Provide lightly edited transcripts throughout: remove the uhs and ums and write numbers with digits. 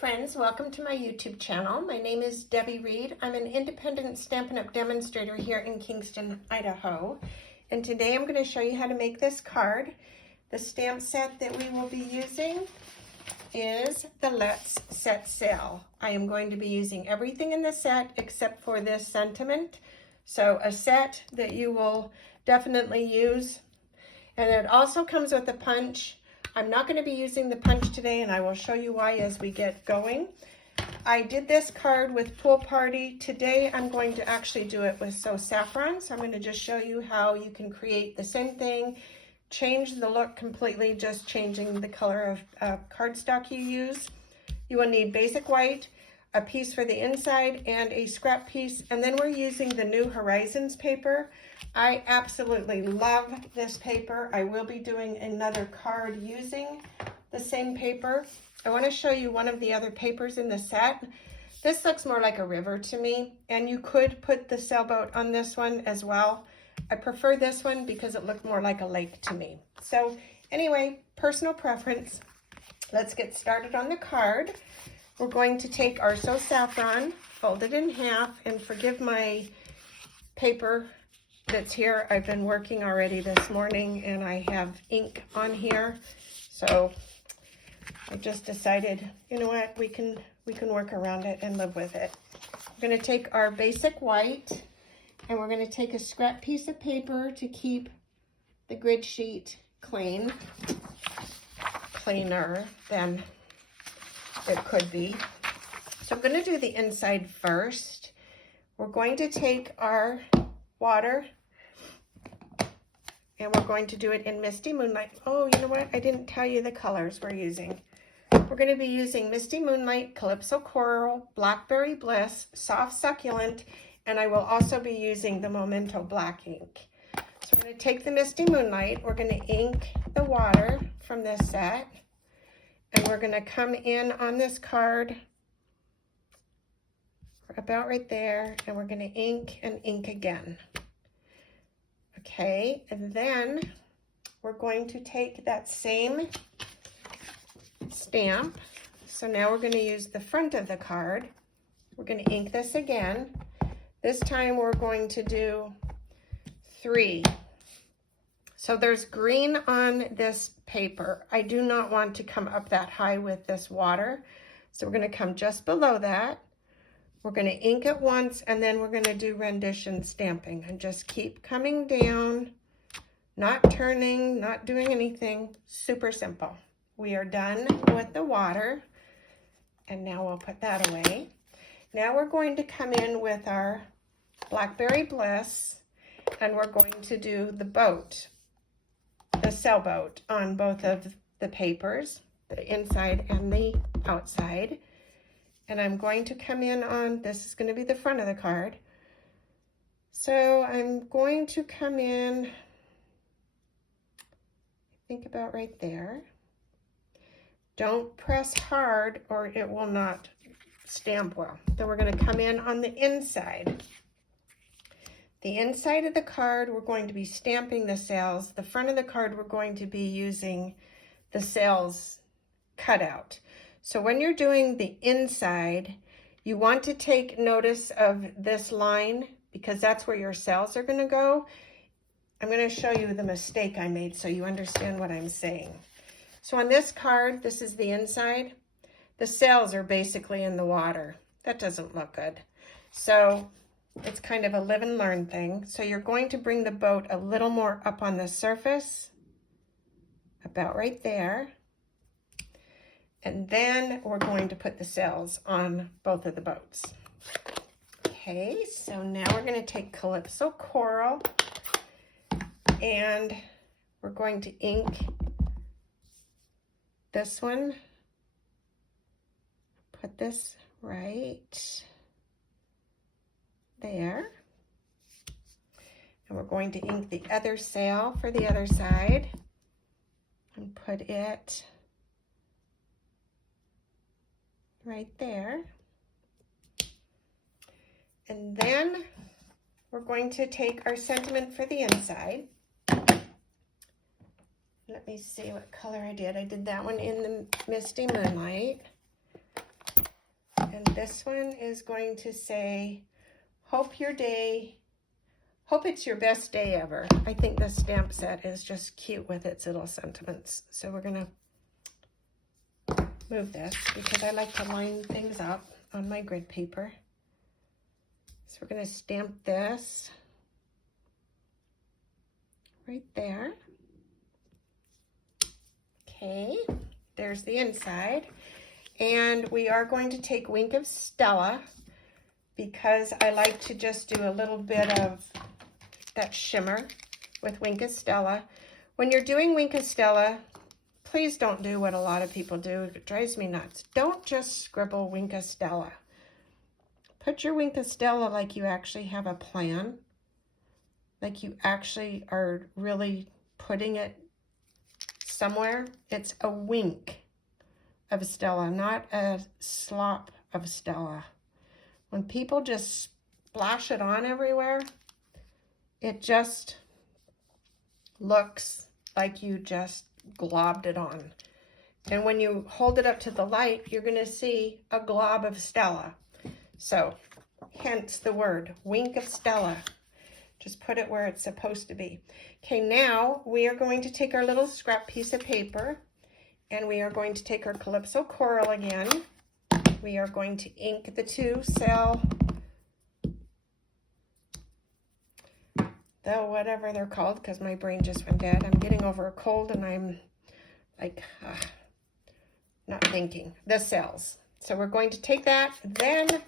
friends, welcome to my YouTube channel. My name is Debbie Reed. I'm an independent Stampin' Up! Demonstrator here in Kingston, Idaho. And today I'm going to show you how to make this card. The stamp set that we will be using is the Let's Set Sail. I am going to be using everything in the set except for this sentiment. So a set that you will definitely use. And it also comes with a punch. I'm not going to be using the punch today, and I will show you why as we get going. I did this card with Pool Party. Today I'm going to actually do it with saffron. So I'm going to just show you how you can create the same thing, change the look completely, just changing the color of cardstock you use. You will need basic white, a piece for the inside, and a scrap piece. And then we're using the New Horizons paper. I absolutely love this paper. I will be doing another card using the same paper. I want to show you one of the other papers in the set. This looks more like a river to me, and you could put the sailboat on this one as well. I prefer this one because it looked more like a lake to me. So anyway, personal preference. Let's get started on the card. We're going to take our saffron, fold it in half, and forgive my paper that's here. I've been working already this morning and I have ink on here. So I just decided, you know what, we can work around it and live with it. We're going to take our basic white and we're going to take a scrap piece of paper to keep the grid sheet clean, cleaner than it could be. So I'm going to do the inside first. We're going to take our water and we're going to do it in Misty Moonlight. Oh, you know what? I didn't tell you the colors we're using. We're going to be using Misty Moonlight, Calypso Coral, Blackberry Bliss, Soft Succulent, and I will also be using the Memento black ink. So we're going to take the Misty Moonlight, we're going to ink the water from this set, and we're going to come in on this card about right there, and we're going to ink and ink again. Okay, and then we're going to take that same stamp. So now we're going to use the front of the card. We're going to ink this again. This time we're going to do 3. So there's green on this paper. I do not want to come up that high with this water. So we're going to come just below that. We're going to ink it once, and then we're going to do rendition stamping and just keep coming down, not turning, not doing anything. Super simple. We are done with the water, and now we'll put that away. Now we're going to come in with our Blackberry Bliss, and we're going to do the boat, the sailboat on both of the papers, the inside and the outside. And I'm going to come in on, this is going to be the front of the card. So I'm going to come in, I think about right there. Don't press hard or it will not stamp well. Then we're going to come in on the inside. The inside of the card, we're going to be stamping the sails. The front of the card, we're going to be using the sails cutout. So when you're doing the inside, you want to take notice of this line because that's where your sails are going to go. I'm going to show you the mistake I made so you understand what I'm saying. So on this card, this is the inside. The sails are basically in the water. That doesn't look good. So it's kind of a live and learn thing. So you're going to bring the boat a little more up on the surface, about right there. And then we're going to put the sails on both of the boats. Okay, so now we're going to take Calypso Coral and we're going to ink this one. Put this right there. And we're going to ink the other sail for the other side and put it right there. And then we're going to take our sentiment for the inside. Let me see what color I did. I did that one in the Misty Moonlight. And this one is going to say, hope it's your best day ever. I think this stamp set is just cute with its little sentiments. So we're gonna move this because I like to line things up on my grid paper. So we're gonna stamp this right there. Okay, there's the inside. And we are going to take Wink of Stella because I like to just do a little bit of that shimmer with Wink of Stella. When you're doing Wink of Stella, please don't do what a lot of people do. It drives me nuts. Don't just scribble Wink of Stella. Put your Wink of Stella like you actually have a plan, like you actually are really putting it somewhere. It's a wink of Stella, not a slop of Stella. When people just splash it on everywhere, it just looks like you just globbed it on. And when you hold it up to the light, you're going to see a glob of Stella. So, hence the word, Wink of Stella. Just put it where it's supposed to be. Okay, now we are going to take our little scrap piece of paper and we are going to take our Calypso Coral again. We are going to ink the 2 cell, whatever they're called, because my brain just went dead. I'm getting over a cold and I'm like, not thinking. The cells. So we're going to take that. Then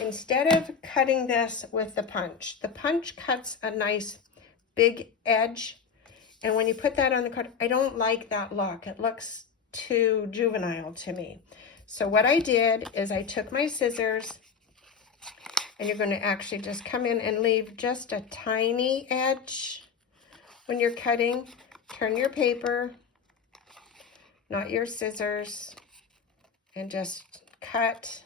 instead of cutting this with the punch cuts a nice big edge. And when you put that on the card, I don't like that look. It looks too juvenile to me. So what I did is I took my scissors, and you're going to actually just come in and leave just a tiny edge when you're cutting. Turn your paper, not your scissors, and just cut.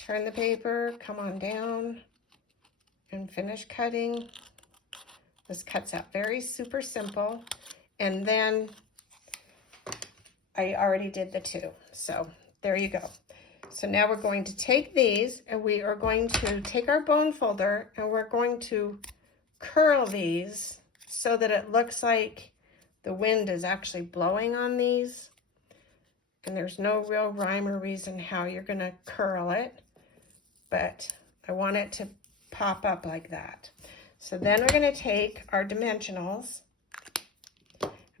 Turn the paper, come on down, and finish cutting. This cuts out very super simple. And then I already did the 2. So there you go. So now we're going to take these and we are going to take our bone folder and we're going to curl these so that it looks like the wind is actually blowing on these. And there's no real rhyme or reason how you're going to curl it, but I want it to pop up like that. So then we're going to take our dimensionals.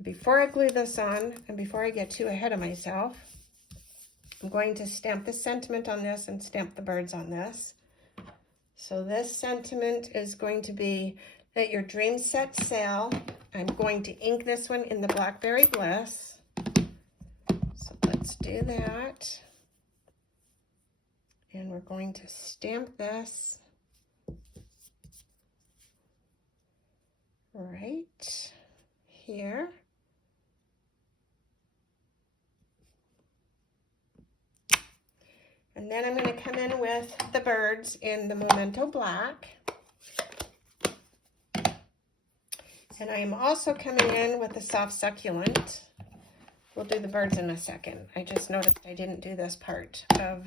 Before I glue this on and before I get too ahead of myself, I'm going to stamp the sentiment on this and stamp the birds on this. So this sentiment is going to be that your dream set sail. I'm going to ink this one in the Blackberry Bliss. So let's do that. And we're going to stamp this right here. And then I'm going to come in with the birds in the Memento Black. And I am also coming in with the soft succulent. We'll do the birds in a second. I just noticed I didn't do this part of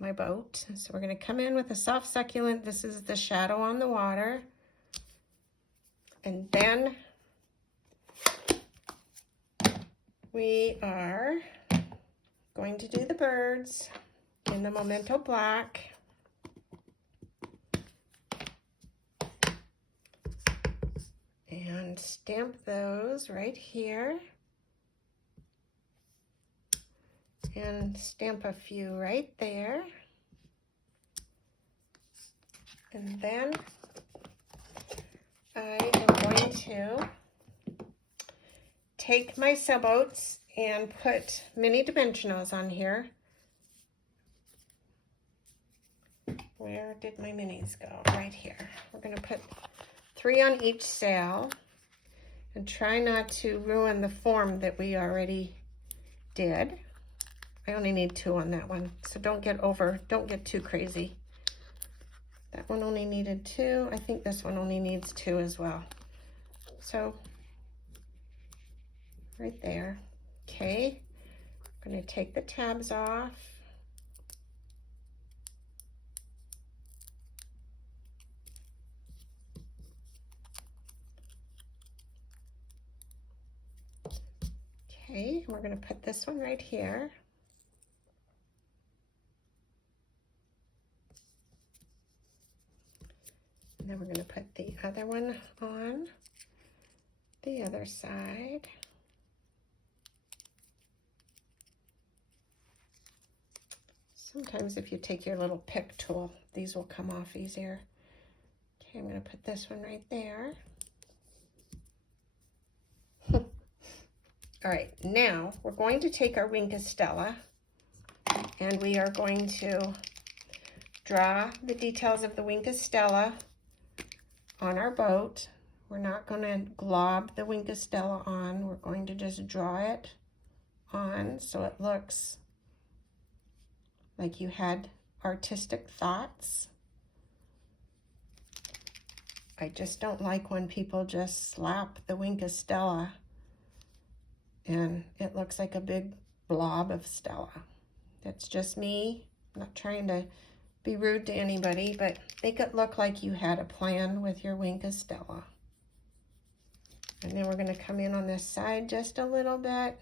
my boat. So we're going to come in with the soft succulent. This is the shadow on the water. And then we are going to do the birds in the Memento Black. And stamp those right here. And stamp a few right there. And then I am going to take my sailboats and put mini dimensionals on here. Where did my minis go? Right here. We're going to put 3 on each sail and try not to ruin the form that we already did. I only need 2 on that one, so don't get too crazy. That one only needed 2. I think this one only needs 2 as well. So right there. Okay, I'm going to take the tabs off. Okay, we're going to put this one right here. And then we're going to put the other one on the other side. Sometimes if you take your little pick tool, these will come off easier. Okay, I'm going to put this one right there. All right, now we're going to take our Wink of Stella and we are going to draw the details of the Wink of Stella on our boat. We're not going to glob the Wink of Stella on. We're going to just draw it on so it looks like you had artistic thoughts. I just don't like when people just slap the Wink of Stella and it looks like a big blob of Stella. That's just me. I'm not trying to be rude to anybody, but make it look like you had a plan with your Wink of Stella. And then we're going to come in on this side just a little bit.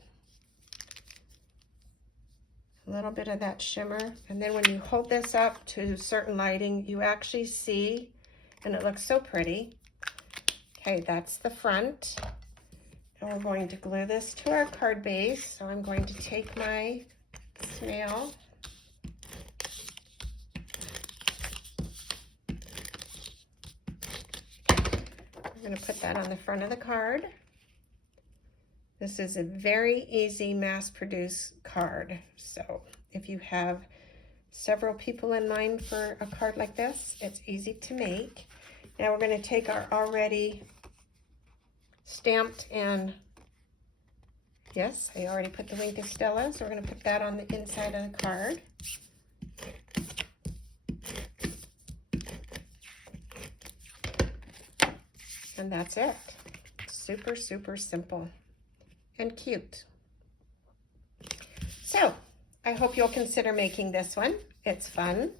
A little bit of that shimmer. And then when you hold this up to certain lighting, you actually see, and it looks so pretty. Okay, that's the front. And we're going to glue this to our card base. So I'm going to take my snail. I'm going to put that on the front of the card. This is a very easy mass-produced card. So if you have several people in mind for a card like this, it's easy to make. Now we're going to take our already stamped and, yes, I already put the Wink of Stella, so we're going to put that on the inside of the card. And that's it. Super, super simple and cute. So I hope you'll consider making this one. It's fun.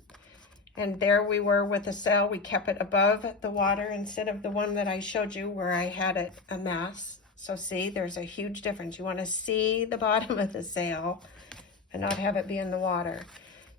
And there we were with the sail. We kept it above the water instead of the one that I showed you where I had it a mass. So see, there's a huge difference. You want to see the bottom of the sail and not have it be in the water.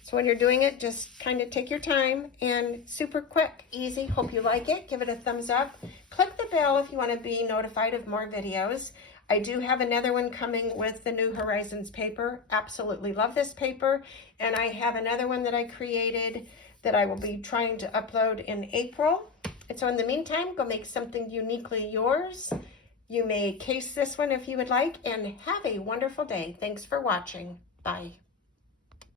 So when you're doing it, just kind of take your time and super quick, easy. Hope you like it. Give it a thumbs up. Click the bell if you want to be notified of more videos. I do have another one coming with the New Horizons paper. Absolutely love this paper. And I have another one that I created that I will be trying to upload in April. And so in the meantime, go make something uniquely yours. You may case this one if you would like, and have a wonderful day. Thanks for watching. Bye.